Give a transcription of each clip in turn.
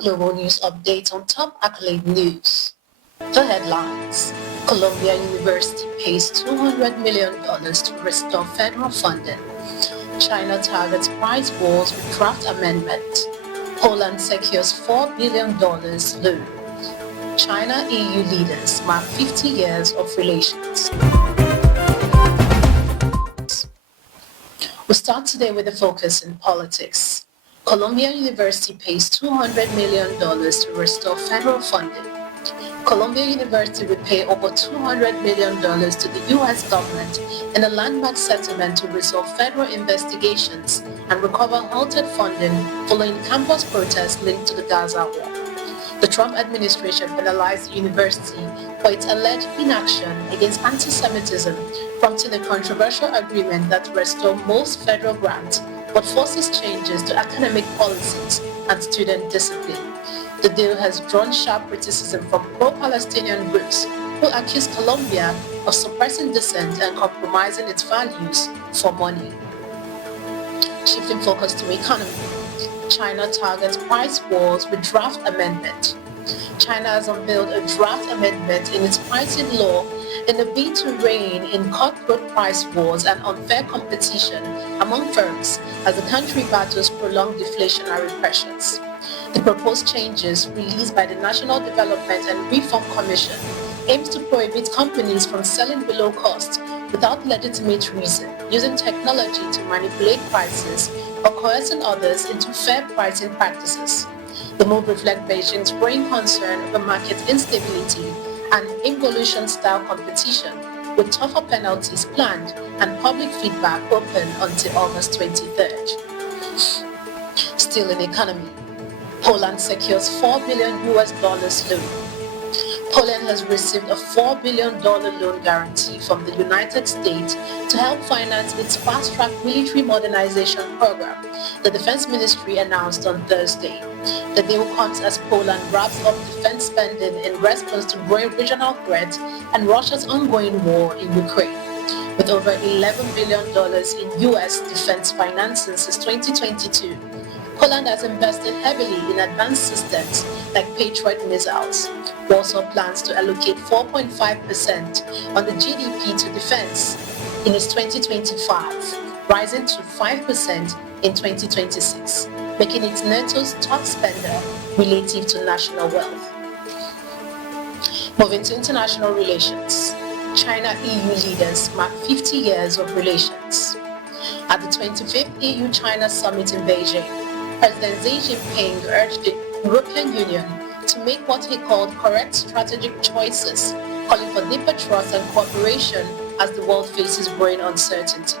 global news update on top Accolade News. The headlines: Columbia University pays $200 million to restore federal funding. China targets price wars with draft amendment. Poland secures $4 billion loan. China-EU leaders mark 50 years of relations. We start today with a focus in politics. Columbia University pays $200 million to restore federal funding. Columbia University will pay over $200 million to the U.S. government in a landmark settlement to resolve federal investigations and recover halted funding following campus protests linked to the Gaza war. The Trump administration penalized the university for its alleged inaction against anti-Semitism, prompting a controversial agreement that restores most federal grants but forces changes to academic policies and student discipline. The deal has drawn sharp criticism from pro-Palestinian groups who accuse Columbia of suppressing dissent and compromising its values for money. Shifting focus to economy, China targets price wars with draft amendment. China has unveiled a draft amendment in its pricing law in a bid to rein in cutthroat price wars and unfair competition among firms as the country battles prolonged deflationary pressures. The proposed changes, released by the National Development and Reform Commission, aims to prohibit companies from selling below cost without legitimate reason, using technology to manipulate prices or coercing others into fair pricing practices. The move reflects Beijing's growing concern over market instability and involution-style competition, with tougher penalties planned and public feedback open until August 23rd. Still in economy, Poland secures $4 billion loan. Poland has received a $4 billion loan guarantee from the United States to help finance its fast-track military modernization program, the Defense Ministry announced on Thursday. The deal comes as Poland wraps up defense spending in response to growing regional threats and Russia's ongoing war in Ukraine. With over $11 billion in U.S. defense financing since 2022, Poland has invested heavily in advanced systems like Patriot missiles. Warsaw plans to allocate 4.5% on the GDP to defense in its 2025, rising to 5% in 2026, making it NATO's top spender relative to national wealth. Moving to international relations, China-EU leaders mark 50 years of relations. At the 25th EU-China summit in Beijing, President Xi Jinping urged the European Union to make what he called correct strategic choices, calling for deeper trust and cooperation as the world faces growing uncertainty.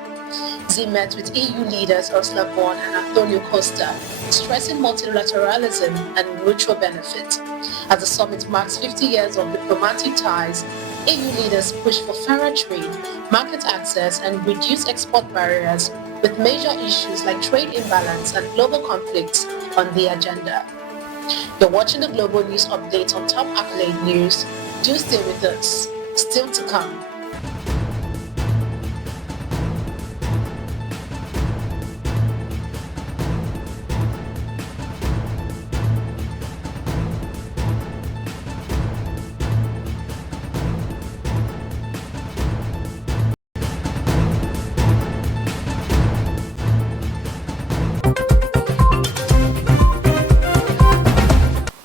Xi met with EU leaders Ursula von and Antonio Costa, stressing multilateralism and mutual benefit. As the summit marks 50 years of diplomatic ties, EU leaders push for fairer trade, market access, and reduced export barriers, with major issues like trade imbalance and global conflicts on the agenda. You're watching the Global News Update on Top Accolade News. Do stay with us. Still to come.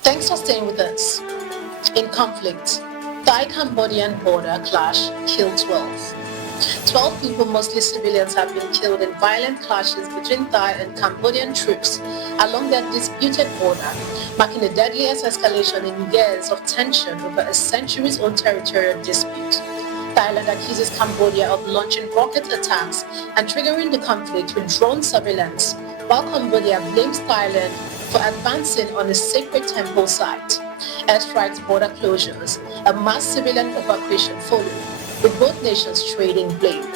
Thanks for staying with us. In conflict, Thai-Cambodian border clash killed 12. 12 people, mostly civilians, have been killed in violent clashes between Thai and Cambodian troops along their disputed border, marking the deadliest escalation in years of tension over a centuries-old territorial dispute. Thailand accuses Cambodia of launching rocket attacks and triggering the conflict with drone surveillance, while Cambodia blames Thailand for advancing on a sacred temple site. Airstrikes, border closures, a mass civilian evacuation followed, with both nations trading blame.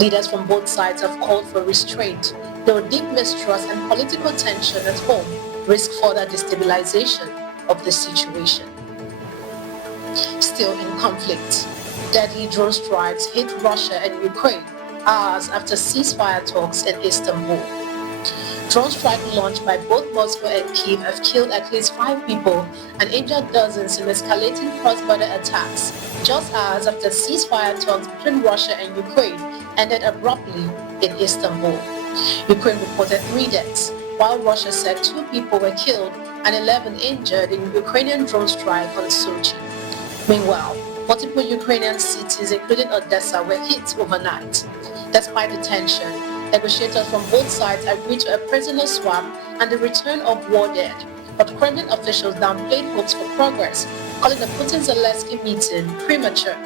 Leaders from both sides have called for restraint, though deep mistrust and political tension at home risk further destabilization of the situation. Still in conflict, deadly drone strikes hit Russia and Ukraine hours after ceasefire talks in Istanbul. Drone strikes launched by both Moscow and Kyiv have killed at least 5 people and injured dozens in escalating cross-border attacks, just hours after ceasefire talks between Russia and Ukraine ended abruptly in Istanbul. Ukraine reported 3 deaths, while Russia said 2 people were killed and 11 injured in Ukrainian drone strike on Sochi. Meanwhile, multiple Ukrainian cities, including Odessa, were hit overnight. Despite the tension, negotiators from both sides agreed to a prisoner swap and the return of war dead, but Kremlin officials downplayed hopes for progress, calling the Putin-Zelensky meeting premature.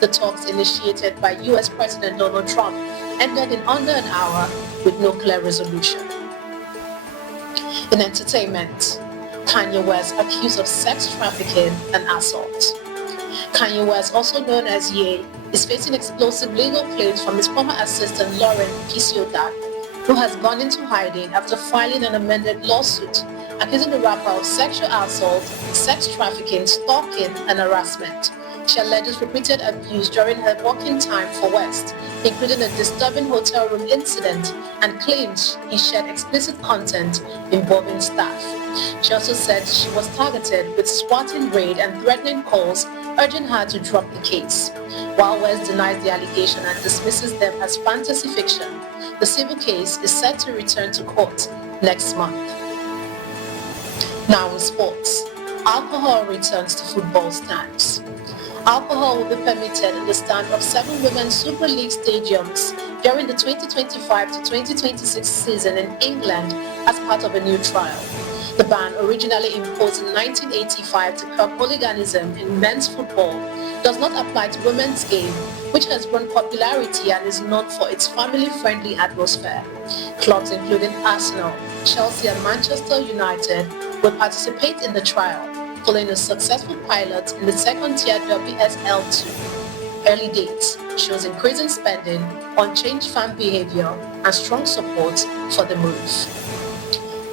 The talks initiated by US President Donald Trump ended in under an hour with no clear resolution. In entertainment, Kanye West accused of sex trafficking and assault. Kanye West, also known as Ye, is facing explosive legal claims from his former assistant Lauren Pisiodak, who has gone into hiding after filing an amended lawsuit accusing the rapper of sexual assault, sex trafficking, stalking, and harassment. She alleges repeated abuse during her working time for West, including a disturbing hotel room incident, and claims he shared explicit content involving staff. She also said she was targeted with swatting raid and threatening calls urging her to drop the case. While West denies the allegation and dismisses them as fantasy fiction, the civil case is set to return to court next month. Now in sports, alcohol returns to football stands. Alcohol will be permitted in the stand of 7 Women's Super League stadiums during the 2025 to 2026 season in England as part of a new trial. The ban, originally imposed in 1985 to curb hooliganism in men's football, does not apply to women's game, which has grown popularity and is known for its family-friendly atmosphere. Clubs including Arsenal, Chelsea and Manchester United will participate in the trial, following a successful pilot in the second-tier WSL2. Early dates shows increasing spending, unchanged fan behavior, and strong support for the move.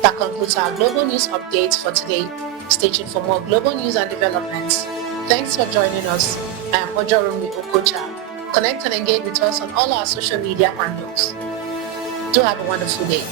That concludes our global news update for today. Stay tuned for more global news and developments. Thanks for joining us. I am Ojorumi Okocha. Connect and engage with us on all our social media handles. Do have a wonderful day.